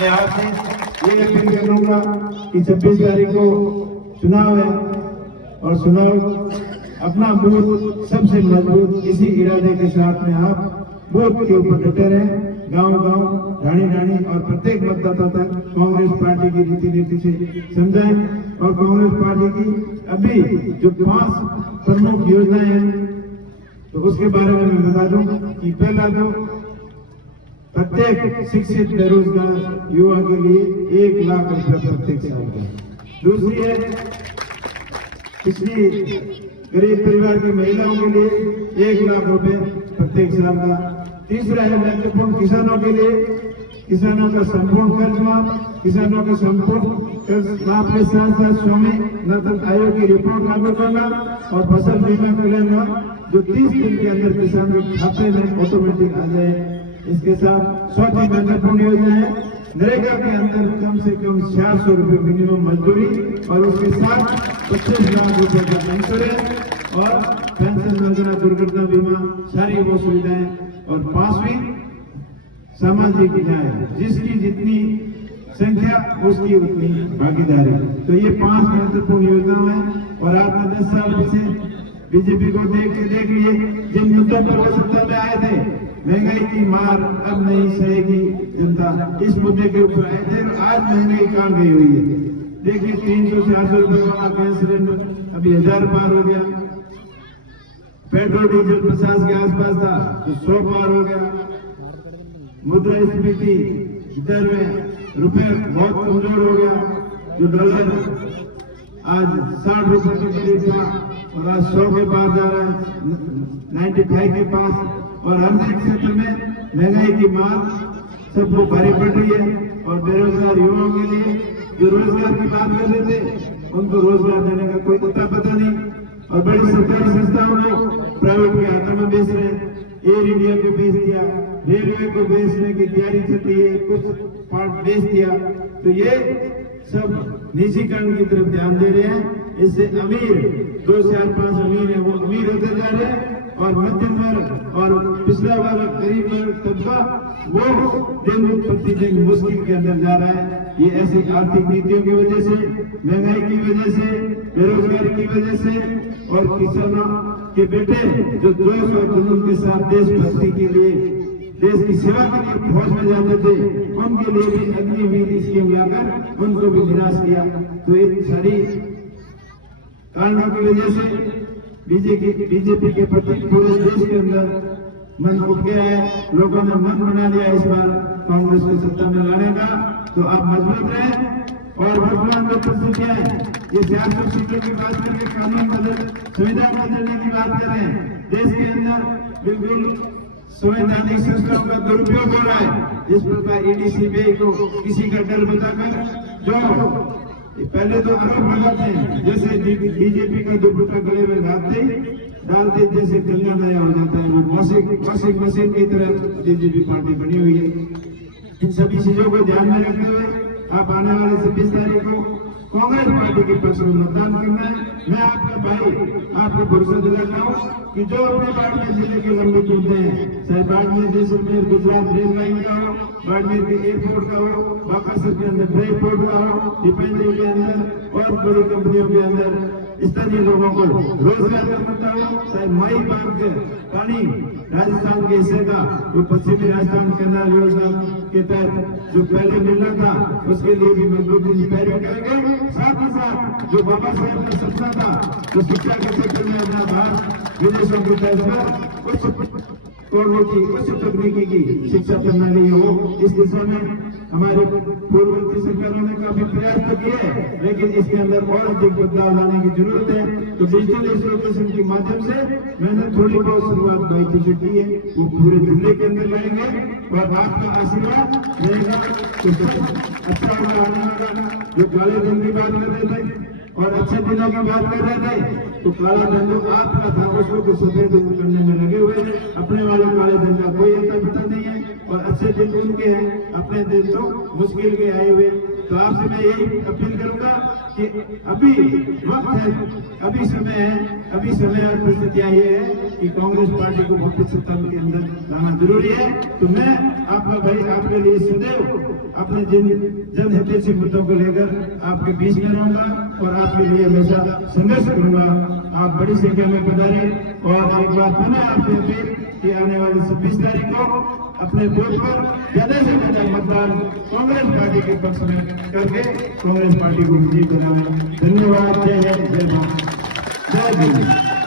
मैं आपसे ये अपील करूंगा कि 26 तारीख को चुनाव है और चुनाव अपना बूथ सबसे मजबूत इसी इरादे के साथ में आप बूथ के ऊपर डटे रहें, गांव-गांव, ढाणी-ढाणी और प्रत्येक मतदाता तक कांग्रेस पार्टी की रीति नीति से समझाएं और कांग्रेस पार्टी की अभी जो 5 प्रमुख योजनाएं हैं तो उसके बारे में मैं बता दूं कि पहला तो प्रत्येक शिक्षित बेरोजगार युवा के लिए 1 लाख रुपए प्रत्येक साल का। दूसरी है पिछली गरीब परिवार की महिलाओं के लिए 1 लाख रुपए प्रत्येक साल का। तीसरा है महत्वपूर्ण किसानों के लिए किसानों का संपूर्ण कर्ज माफ, किसानों का संपूर्ण कर्ज माफ के साथ साथ स्वामीनाथन आयोग की रिपोर्ट लागू करना और फसल बीमा क्लेम जो 30 दिन के अंदर किसान के खाते में ऑटोमेटिक आ जाए। इसके साथ चौथी महत्वपूर्ण योजना है नरेगा के अंदर कम से कम 400 रुपए मिनिमम मजदूरी और उसके साथ 25 लाख रुपए का इंश्योरेंस और पेंशन योजना, दुर्घटना बीमा, सारी वो सुविधाएं। और 5वीं सामाजिक न्याय, जिसकी जितनी संख्या उसकी उतनी भागीदारी। तो ये 5 महत्वपूर्ण योजनाएं हैं और आपने 10 साल पीछे बीजेपी को देख लिए जिन मुद्दों पर वो सत्ता में आए थे, महंगाई की मार अब नहीं सहेगी जनता, इस मुद्दे के ऊपर आए थे और आज महंगाई कहां गई हुई है। देखिए 300 से 800 रुपए वाला गैस सिलेंडर अभी 1000 पार हो गया, पेट्रोल डीजल 50 के आसपास था तो 100 पार हो गया। मुद्रास्फीति दर में रुपये बहुत कमजोर हो गया, जो डॉलर आज 60 रुपए के करीब था और आज 100 के पार जा रहा है, 95 के पास। और हर एक क्षेत्र में महंगाई की मार सबको भारी पड़ रही है और बेरोजगार युवाओं के लिए जो रोजगार की बात कर रहे थे उनको रोजगार देने का कोई पता नहीं और बड़ी सरकारी संस्थाओं को प्राइवेट के हाथों में बेच रहे हैं। एयर इंडिया को बेच दिया, रेलवे को बेचने की तैयारी चल रही है, कुछ पार्ट बेच दिया। तो ये सब निजीकरण की तरफ ध्यान दे रहे हैं। इससे अमीर 2 4 5 अमीर है वो अमीर होते जा रहे हैं और मध्यम वर्ग और पिछड़ा वर्ग, गरीब वर्ग तबका वो दिन प्रतिदिन मुश्किल के अंदर जा रहा है। ये ऐसी आर्थिक नीतियों की वजह से, महंगाई की वजह से, बेरोजगारी की वजह से और किसानों के बेटे जो जोश और जुनून के साथ देशभक्ति के लिए, देश की सेवा के लिए फौज में जाते थे, उनके लिए भी अग्निवीर स्कीम लाकर उनको भी निराश किया। तो इन सारी कारणों की वजह से बीजेपी के प्रति पूरे देश के अंदर मन उठ गया है। लोगों ने मन बना लिया इस बार कांग्रेस को सत्ता में लाने का। तो आप मजबूत रहें और वर्तमान में परिस्थितियां ये 400 सीटों की बात करके कानून संविधान बदलने की बात कर रहे हैं। देश के अंदर बिल्कुल संवैधानिक संस्थाओं का दुरुपयोग हो रहा है। इस प्रकार ईडी सीबीआई को किसी का डर बताकर जो पहले तो आरोप लगाते हैं, जैसे बीजेपी का दुपट्टा गले में डालते जैसे गंगा नया हो जाता है, वो वॉशिंग मशीन की तरह बीजेपी पार्टी बनी हुई है। इन सभी चीजों को ध्यान में रखते हुए आप आने वाले 26 तारीख को कांग्रेस पार्टी के पक्ष में मतदान करना है। मैं आपका भाई आपको भरोसा दिलाता हूँ कि जो अपने बाड़मेर जिले के लंबित मुद्दे हैं, चाहे बाड़मेर जैसलमेर गुजरात रेल लाइन का हो, बाड़मेर के एयरपोर्ट का हो, बाकासर के अंदर ड्राई पोर्ट का हो, रिफाइनरी के अंदर और बड़ी कंपनियों के अंदर स्थानीय लोगों को रोजगार का मुद्दा हो, चाहे माई बांध के पानी राजस्थान के हिस्से का जो पश्चिमी राजस्थान कैनाल योजना के तहत जो पहले मिलना था उसके लिए भी मजबूती से पैरवी करेंगे। साथ ही साथ जो बाबा साहब का सपना था तो शिक्षा के क्षेत्र में अपना भारत विदेशों की तर्ज पर उच्च तकनीकी की शिक्षा प्रणाली हो, इस दिशा में हमारे पूर्ववर्ती सरकारों ने काफी प्रयास तो किए, लेकिन इसके अंदर और अधिक बदलाव लाने की जरूरत है। तो डिजिटल एजुकेशन के माध्यम से मैंने थोड़ी बहुत शुरुआत भाई से की है, वो पूरे जिले के अंदर लाएंगे और आपका आशीर्वाद रहेगा तो अच्छा होगा। आने वाला जो काले धन की बात कर रहे थे और अच्छे दिनों की बात कर रहे थे, तो काला धन जो आपका था उसको तो सफेद करने में लगे हुए हैं। अपने वाले काले धन का कोई अंतर पता नहीं है और अच्छे दिन उनके हैं, अपने दिन तो मुश्किल के आए हुए। तो आपसे मैं यही अपील करूंगा कि अभी वक्त है, अभी समय है, अभी समय और परिस्थितियां ये है कि कांग्रेस पार्टी को वापस सत्ता के अंदर लाना जरूरी है। तो मैं आपका भाई आपके लिए सदैव अपने जिन जन हितैषी मुद्दों को लेकर आपके बीच में रहूंगा और आपके लिए हमेशा संघर्ष करूंगा। आप बड़ी संख्या में पधारे और एक बार पुनः आपसे अपील कि आने वाली 26 तारीख को अपने बूथ पर ज्यादा से ज्यादा मतदान कांग्रेस पार्टी के पक्ष में करके कांग्रेस पार्टी को विजयी बनाए। धन्यवाद। जय हिंद, जय भारत, जय भीम।